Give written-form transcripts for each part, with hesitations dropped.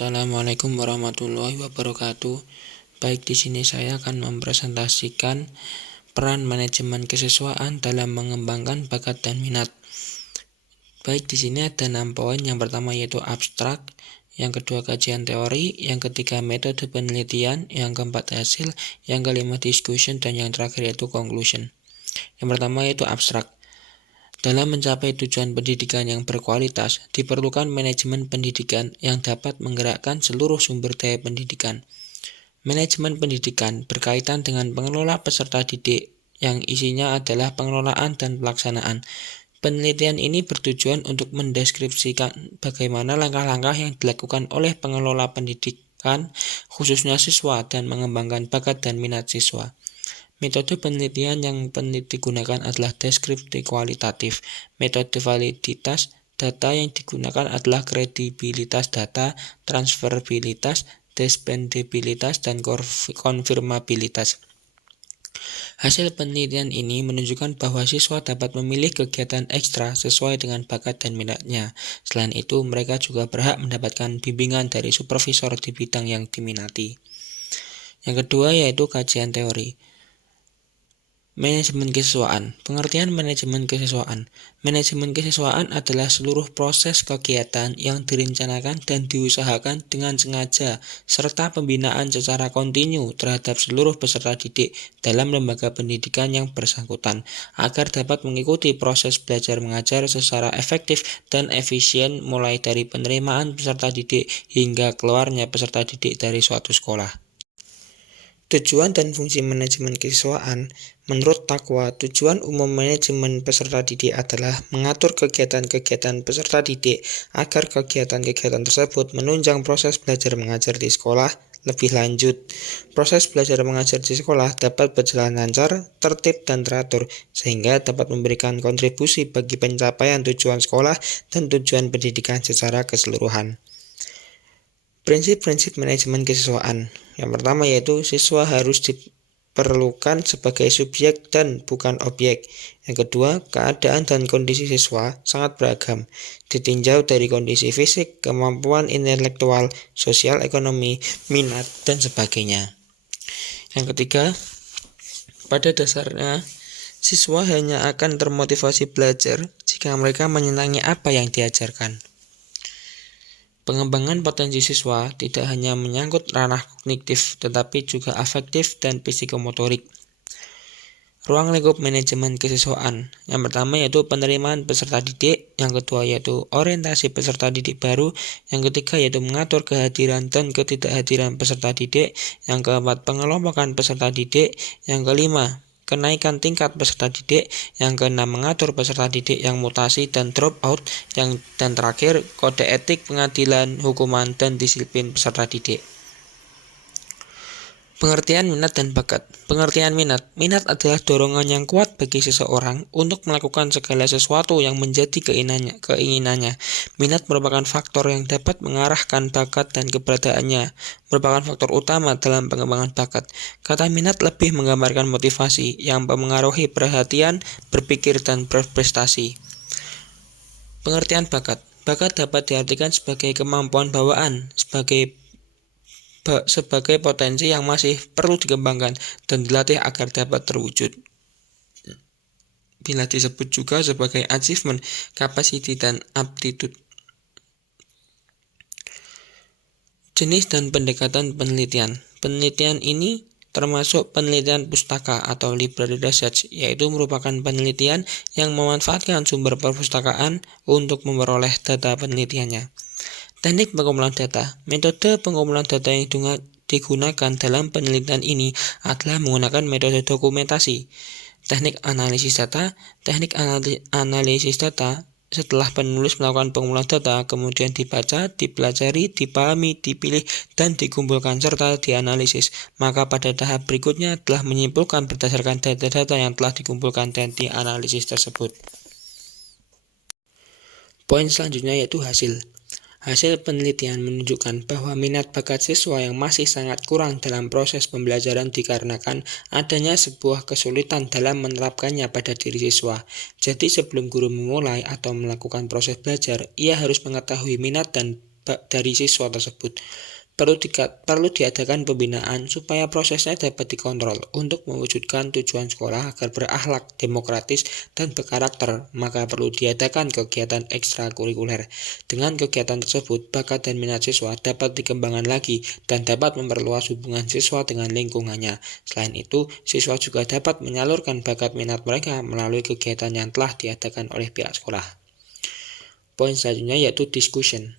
Assalamualaikum warahmatullahi wabarakatuh. Baik, di sini saya akan mempresentasikan peran manajemen kesiswaan dalam mengembangkan bakat dan minat. Baik, di sini ada 6 poin. Yang pertama yaitu abstrak, yang kedua kajian teori, yang ketiga metode penelitian, yang keempat hasil, yang kelima discussion, dan yang terakhir yaitu conclusion. Yang pertama yaitu abstrak. Dalam mencapai tujuan pendidikan yang berkualitas, diperlukan manajemen pendidikan yang dapat menggerakkan seluruh sumber daya pendidikan. Manajemen pendidikan berkaitan dengan pengelola peserta didik yang isinya adalah pengelolaan dan pelaksanaan. Penelitian ini bertujuan untuk mendeskripsikan bagaimana langkah-langkah yang dilakukan oleh pengelola pendidikan, khususnya siswa, dan mengembangkan bakat dan minat siswa. Metode penelitian yang digunakan adalah deskripsi kualitatif. Metode validitas data yang digunakan adalah kredibilitas data, transferabilitas, dependensibilitas, dan konfirmabilitas. Hasil penelitian ini menunjukkan bahwa siswa dapat memilih kegiatan ekstra sesuai dengan bakat dan minatnya. Selain itu, mereka juga berhak mendapatkan bimbingan dari supervisor di bidang yang diminati. Yang kedua yaitu kajian teori. Manajemen kesiswaan. Pengertian manajemen kesiswaan. Manajemen kesiswaan adalah seluruh proses kegiatan yang direncanakan dan diusahakan dengan sengaja serta pembinaan secara kontinu terhadap seluruh peserta didik dalam lembaga pendidikan yang bersangkutan agar dapat mengikuti proses belajar mengajar secara efektif dan efisien mulai dari penerimaan peserta didik hingga keluarnya peserta didik dari suatu sekolah. Tujuan dan fungsi manajemen kesiswaan. Menurut Takwa, tujuan umum manajemen peserta didik adalah mengatur kegiatan-kegiatan peserta didik agar kegiatan-kegiatan tersebut menunjang proses belajar mengajar di sekolah lebih lanjut. Proses belajar mengajar di sekolah dapat berjalan lancar, tertib, dan teratur, sehingga dapat memberikan kontribusi bagi pencapaian tujuan sekolah dan tujuan pendidikan secara keseluruhan. Prinsip-prinsip manajemen kesiswaan. Yang pertama yaitu siswa harus diperlukan sebagai subjek dan bukan objek. Yang kedua, keadaan dan kondisi siswa sangat beragam, ditinjau dari kondisi fisik, kemampuan intelektual, sosial ekonomi, minat, dan sebagainya. Yang ketiga, pada dasarnya siswa hanya akan termotivasi belajar jika mereka menyenangi apa yang diajarkan. Pengembangan potensi siswa tidak hanya menyangkut ranah kognitif, tetapi juga afektif dan psikomotorik. Ruang lingkup manajemen kesiswaan. Yang pertama yaitu penerimaan peserta didik, yang kedua yaitu orientasi peserta didik baru, yang ketiga yaitu mengatur kehadiran dan ketidakhadiran peserta didik, yang keempat pengelompokan peserta didik, yang kelima kenaikan tingkat peserta didik, yang keenam mengatur peserta didik yang mutasi dan drop out, dan terakhir kode etik pengadilan, hukuman, dan disiplin peserta didik. Pengertian minat dan bakat. Pengertian minat. Minat adalah dorongan yang kuat bagi seseorang untuk melakukan segala sesuatu yang menjadi keinginannya. Minat merupakan faktor yang dapat mengarahkan bakat dan keberadaannya, merupakan faktor utama dalam pengembangan bakat. Kata minat lebih menggambarkan motivasi yang memengaruhi perhatian, berpikir, dan berprestasi. Pengertian bakat. Bakat dapat diartikan sebagai kemampuan bawaan, sebagai potensi yang masih perlu dikembangkan dan dilatih agar dapat terwujud. Bila disebut juga sebagai achievement, capacity, dan aptitude. Jenis dan pendekatan penelitian. Penelitian ini termasuk penelitian pustaka atau library research, yaitu merupakan penelitian yang memanfaatkan sumber perpustakaan untuk memperoleh data penelitiannya. Teknik pengumpulan data. Metode pengumpulan data yang digunakan dalam penelitian ini adalah menggunakan metode dokumentasi. Teknik analisis data. Teknik analisis data setelah penulis melakukan pengumpulan data, kemudian dibaca, dipelajari, dipahami, dipilih, dan dikumpulkan serta dianalisis. Maka pada tahap berikutnya telah menyimpulkan berdasarkan data-data yang telah dikumpulkan dan dianalisis tersebut. Poin selanjutnya yaitu hasil. Hasil penelitian menunjukkan bahwa minat bakat siswa yang masih sangat kurang dalam proses pembelajaran dikarenakan adanya sebuah kesulitan dalam menerapkannya pada diri siswa. Jadi sebelum guru memulai atau melakukan proses belajar, ia harus mengetahui minat dan dari siswa tersebut. Perlu diadakan pembinaan supaya prosesnya dapat dikontrol untuk mewujudkan tujuan sekolah agar berakhlak, demokratis, dan berkarakter. Maka perlu diadakan kegiatan ekstrakurikuler. Dengan kegiatan tersebut, bakat dan minat siswa dapat dikembangkan lagi dan dapat memperluas hubungan siswa dengan lingkungannya. Selain itu, siswa juga dapat menyalurkan bakat minat mereka melalui kegiatan yang telah diadakan oleh pihak sekolah. Poin selanjutnya yaitu discussion.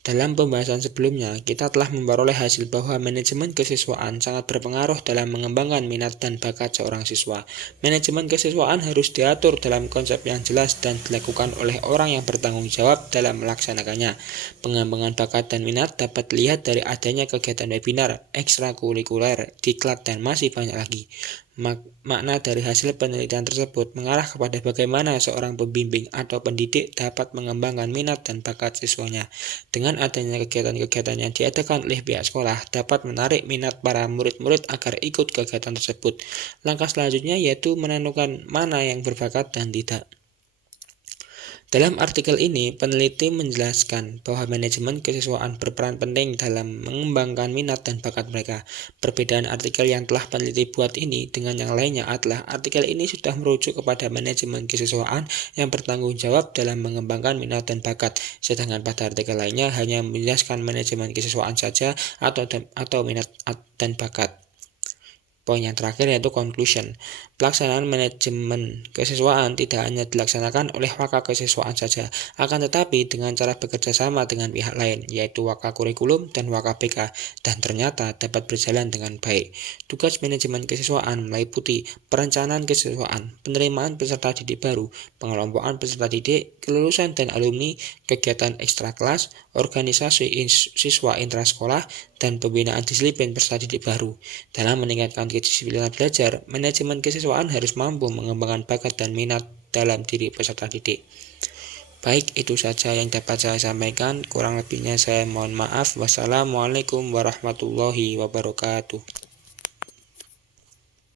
Dalam pembahasan sebelumnya, kita telah memperoleh hasil bahwa manajemen kesiswaan sangat berpengaruh dalam mengembangkan minat dan bakat seorang siswa. Manajemen kesiswaan harus diatur dalam konsep yang jelas dan dilakukan oleh orang yang bertanggung jawab dalam melaksanakannya. Pengembangan bakat dan minat dapat dilihat dari adanya kegiatan webinar, ekstrakurikuler, diklat, dan masih banyak lagi. Makna dari hasil penelitian tersebut mengarah kepada bagaimana seorang pembimbing atau pendidik dapat mengembangkan minat dan bakat siswanya. Dengan adanya kegiatan-kegiatan yang diadakan oleh pihak sekolah dapat menarik minat para murid-murid agar ikut kegiatan tersebut. Langkah selanjutnya yaitu menentukan mana yang berbakat dan tidak. Dalam artikel ini, peneliti menjelaskan bahwa manajemen kesiswaan berperan penting dalam mengembangkan minat dan bakat mereka. Perbedaan artikel yang telah peneliti buat ini dengan yang lainnya adalah artikel ini sudah merujuk kepada manajemen kesiswaan yang bertanggung jawab dalam mengembangkan minat dan bakat, sedangkan pada artikel lainnya hanya menjelaskan manajemen kesiswaan saja atau minat dan bakat. Poin yang terakhir yaitu conclusion. Pelaksanaan manajemen kesiswaan tidak hanya dilaksanakan oleh waka kesiswaan saja, akan tetapi dengan cara bekerja sama dengan pihak lain, yaitu waka kurikulum dan waka BK, dan ternyata dapat berjalan dengan baik. Tugas manajemen kesiswaan meliputi perencanaan kesiswaan, penerimaan peserta didik baru, pengelompokan peserta didik, kelulusan dan alumni, kegiatan ekstra kelas, organisasi siswa intrasekolah, dan pembinaan disiplin peserta didik baru. Dalam meningkatkan kedisiplinan belajar, manajemen kesiswaan harus mampu mengembangkan bakat dan minat dalam diri peserta didik. Baik, itu saja yang dapat saya sampaikan. Kurang lebihnya saya mohon maaf. Wassalamualaikum warahmatullahi wabarakatuh.